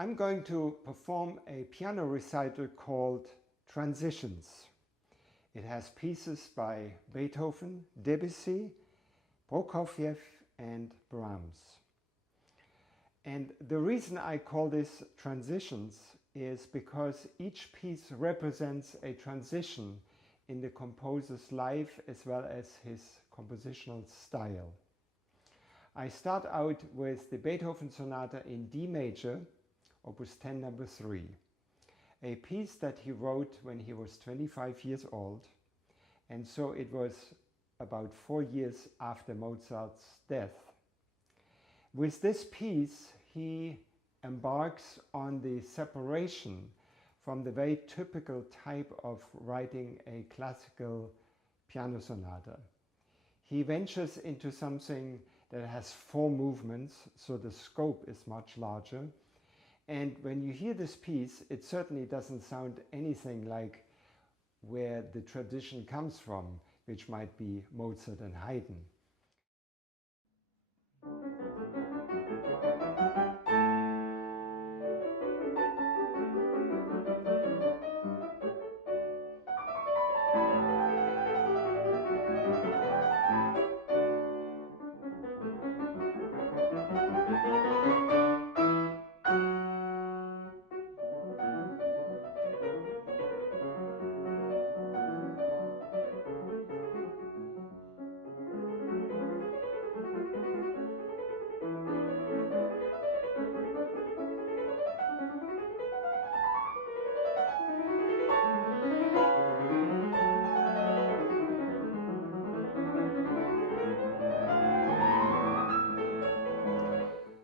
I'm going to perform a piano recital called Transitions. It has pieces by Beethoven, Debussy, Prokofiev and Brahms. And the reason I call this Transitions is because each piece represents a transition in the composer's life as well as his compositional style. I start out with the Beethoven Sonata in D major, opus 10 number 3, a piece that he wrote when he was 25 years old, and so it was about 4 years after Mozart's death. With this piece, he embarks on the separation from the very typical type of writing a classical piano sonata. He ventures into something that has 4 movements, so the scope is much larger. And when you hear this piece, it certainly doesn't sound anything like where the tradition comes from, which might be Mozart and Haydn.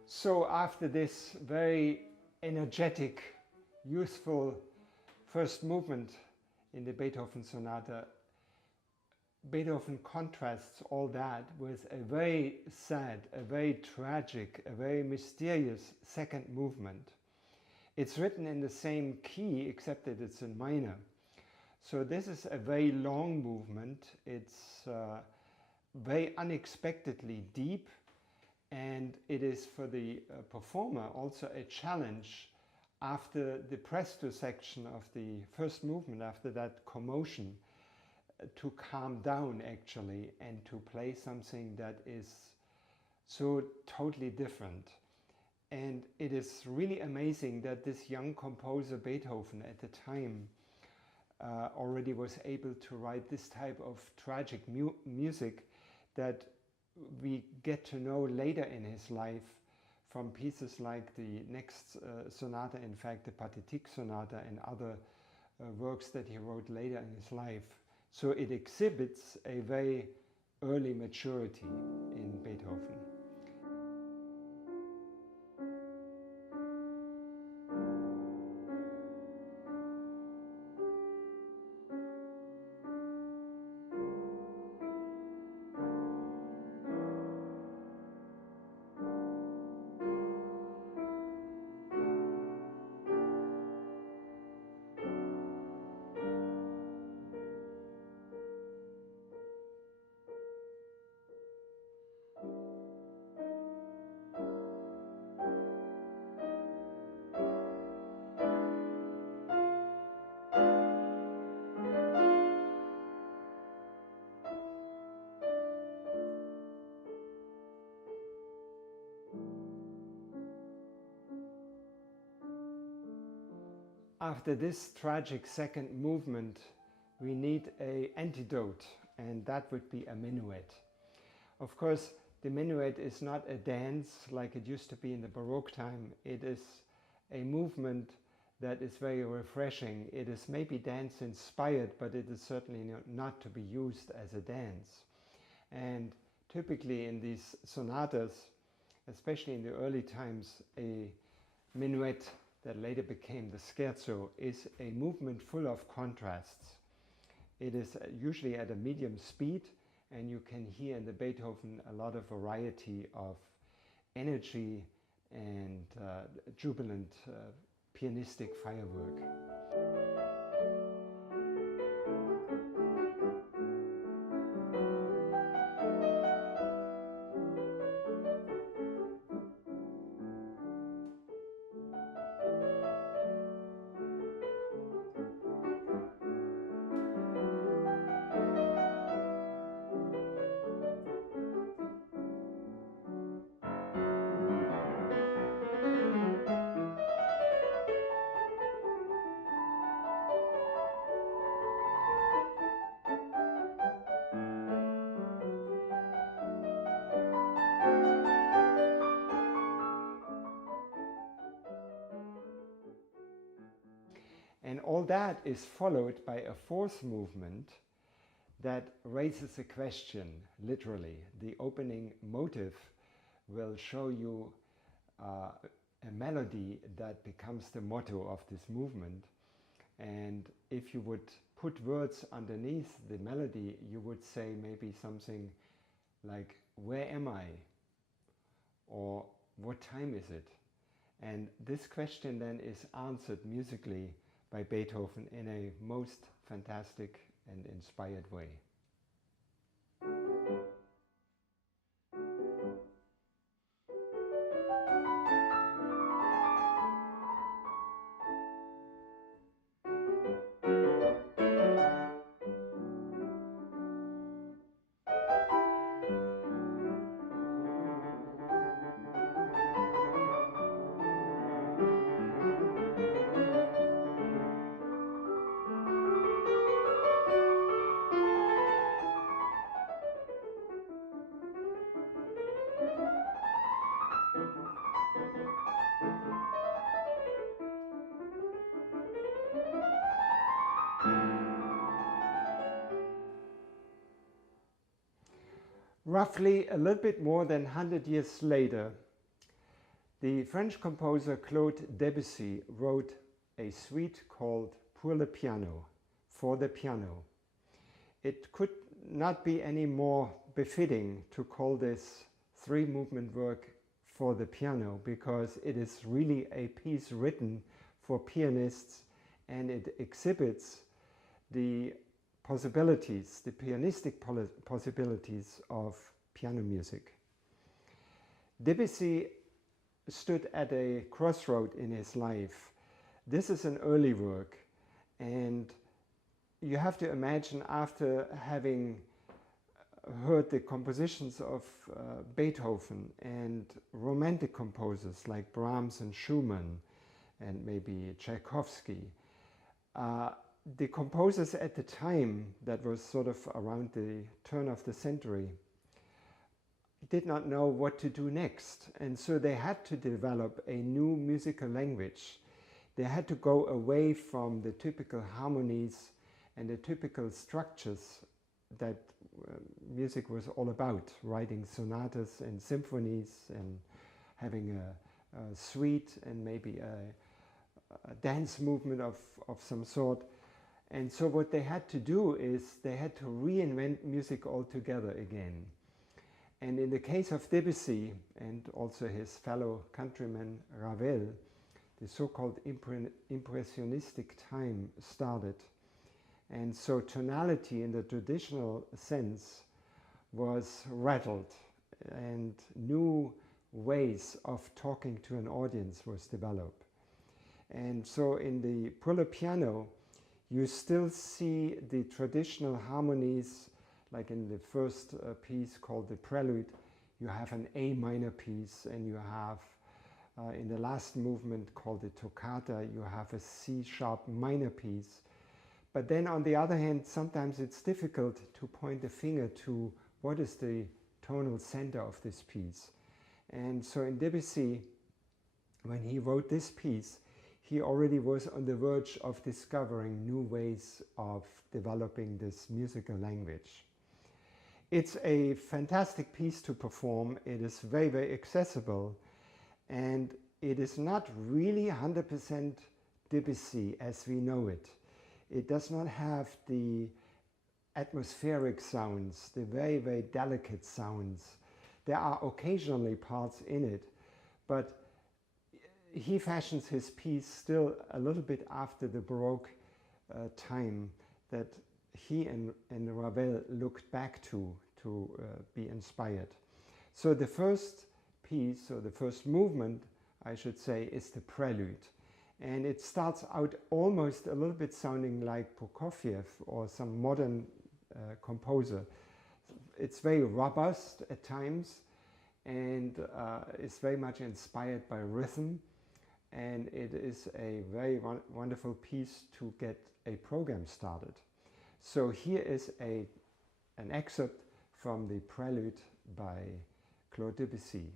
So after this very energetic, youthful first movement in the Beethoven Sonata, Beethoven contrasts all that with a very sad, a very tragic, a very mysterious second movement. It's written in the same key except that it's in minor. So this is a very long movement. It's very unexpectedly deep. And it is for the performer also a challenge after the presto section of the first movement, after that commotion, to calm down actually and to play something that is so totally different. And it is really amazing that this young composer Beethoven at the time already was able to write this type of tragic music that we get to know later in his life from pieces like the next sonata, in fact the Pathetique Sonata, and other works that he wrote later in his life. So it exhibits a very early maturity in Beethoven. After this tragic second movement, we need an antidote, and that would be a minuet. Of course, the minuet is not a dance like it used to be in the Baroque time. It is a movement that is very refreshing. It is maybe dance inspired, but it is certainly not to be used as a dance. And typically in these sonatas, especially in the early times, a minuet that later became the scherzo is a movement full of contrasts. It is usually at a medium speed, and you can hear in the Beethoven a lot of variety of energy and jubilant pianistic firework. that is followed by a fourth movement that raises a question, literally. The opening motive will show you a melody that becomes the motto of this movement. And if you would put words underneath the melody, you would say maybe something like, "Where am I?" or "What time is it?" And this question then is answered musically by Beethoven in a most fantastic and inspired way. Roughly a little bit more than 100 years later, the French composer Claude Debussy wrote a suite called Pour le piano, for the piano. It could not be any more befitting to call this three-movement work for the piano, because it is really a piece written for pianists, and it exhibits the possibilities, the pianistic possibilities of piano music. Debussy stood at a crossroad in his life. This is an early work, and you have to imagine, after having heard the compositions of Beethoven and romantic composers like Brahms and Schumann and maybe Tchaikovsky, the composers at the time, that was sort of around the turn of the century, did not know what to do next. And so they had to develop a new musical language. They had to go away from the typical harmonies and the typical structures that music was all about, writing sonatas and symphonies and having a suite and maybe a dance movement of some sort. And so what they had to do is they had to reinvent music altogether again. And in the case of Debussy and also his fellow countryman Ravel, the so-called impressionistic time started. And so tonality in the traditional sense was rattled, and new ways of talking to an audience was developed. And so in the Pour le piano, you still see the traditional harmonies, like in the first piece called the Prelude. You have an A minor piece, and you have in the last movement called the Toccata, you have a C sharp minor piece. But then on the other hand, sometimes it's difficult to point the finger to what is the tonal center of this piece. And so in Debussy, when he wrote this piece, he already was on the verge of discovering new ways of developing this musical language. It's a fantastic piece to perform. It is very, very accessible, and it is not really 100% Debussy as we know it. It does not have the atmospheric sounds, the very, very delicate sounds. There are occasionally parts in it, but he fashions his piece still a little bit after the Baroque time that he and Ravel looked back to be inspired. So the first piece, or the first movement, I should say, is the Prelude. And it starts out almost a little bit sounding like Prokofiev or some modern composer. It's very robust at times, and it's very much inspired by rhythm. And it is a very wonderful piece to get a program started. So here is an excerpt from the Prelude by Claude Debussy.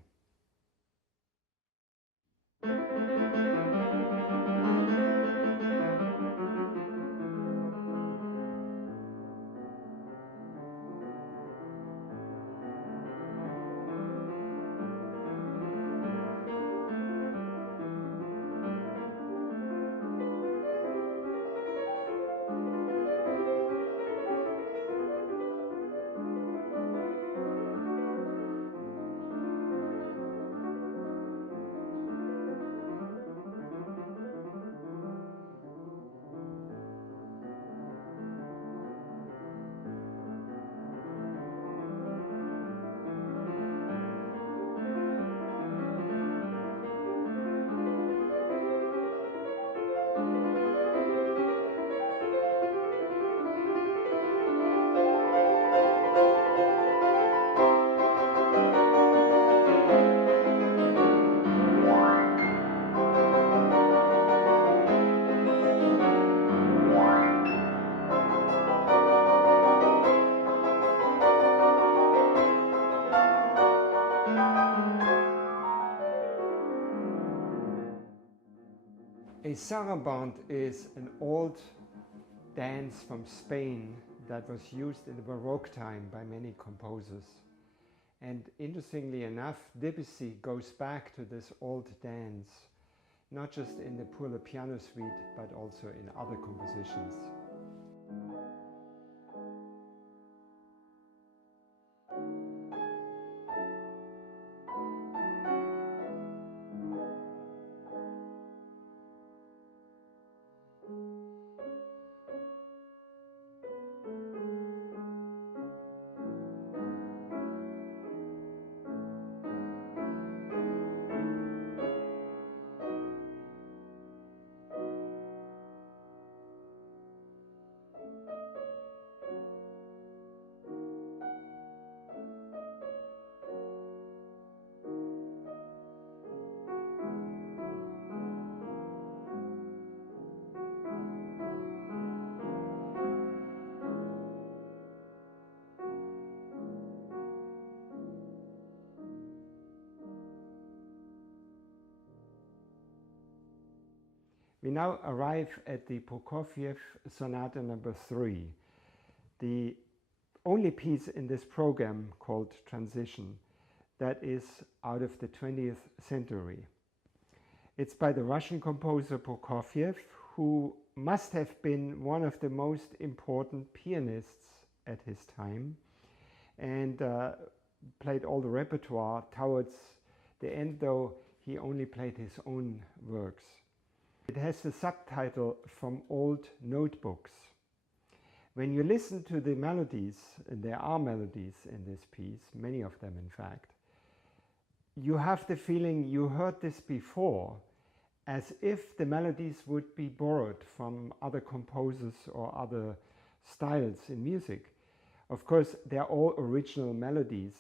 sarabande is an old dance from Spain that was used in the Baroque time by many composers. And interestingly enough, Debussy goes back to this old dance, not just in the Pour le Piano suite, but also in other compositions. We now arrive at the Prokofiev Sonata No.3, the only piece in this program called Transition that is out of the 20th century. It's by the Russian composer Prokofiev, who must have been one of the most important pianists at his time, and played all the repertoire. Towards the end, though, he only played his own works. It has the subtitle From Old Notebooks. When you listen to the melodies, and there are melodies in this piece, many of them in fact, you have the feeling you heard this before, as if the melodies would be borrowed from other composers or other styles in music. Of course, they're all original melodies.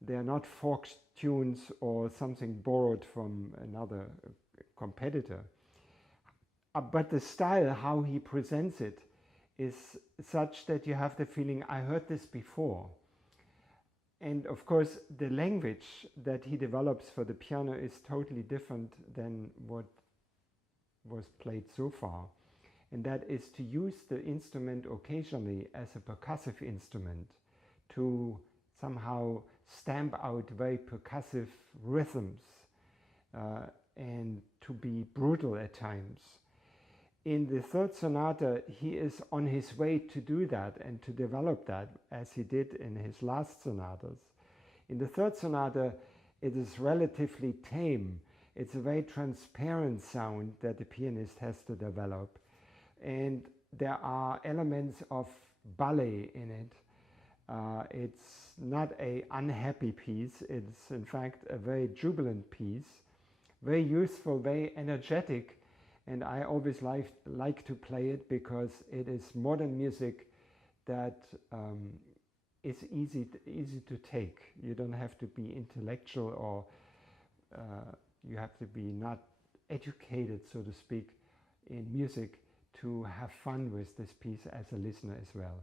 They're not folk tunes or something borrowed from another competitor. But the style, how he presents it, is such that you have the feeling, I heard this before. And of course, the language that he develops for the piano is totally different than what was played so far. And that is to use the instrument occasionally as a percussive instrument to somehow stamp out very percussive rhythms and to be brutal at times. In the third sonata, he is on his way to do that and to develop that, as he did in his last sonatas. In the third sonata, it is relatively tame. It's a very transparent sound that the pianist has to develop. And there are elements of ballet in it. It's not an unhappy piece. It's, in fact, a very jubilant piece, very useful, very energetic. And I always like to play it because it is modern music that is easy to take. You don't have to be intellectual, or you have to be not educated, so to speak, in music to have fun with this piece as a listener as well.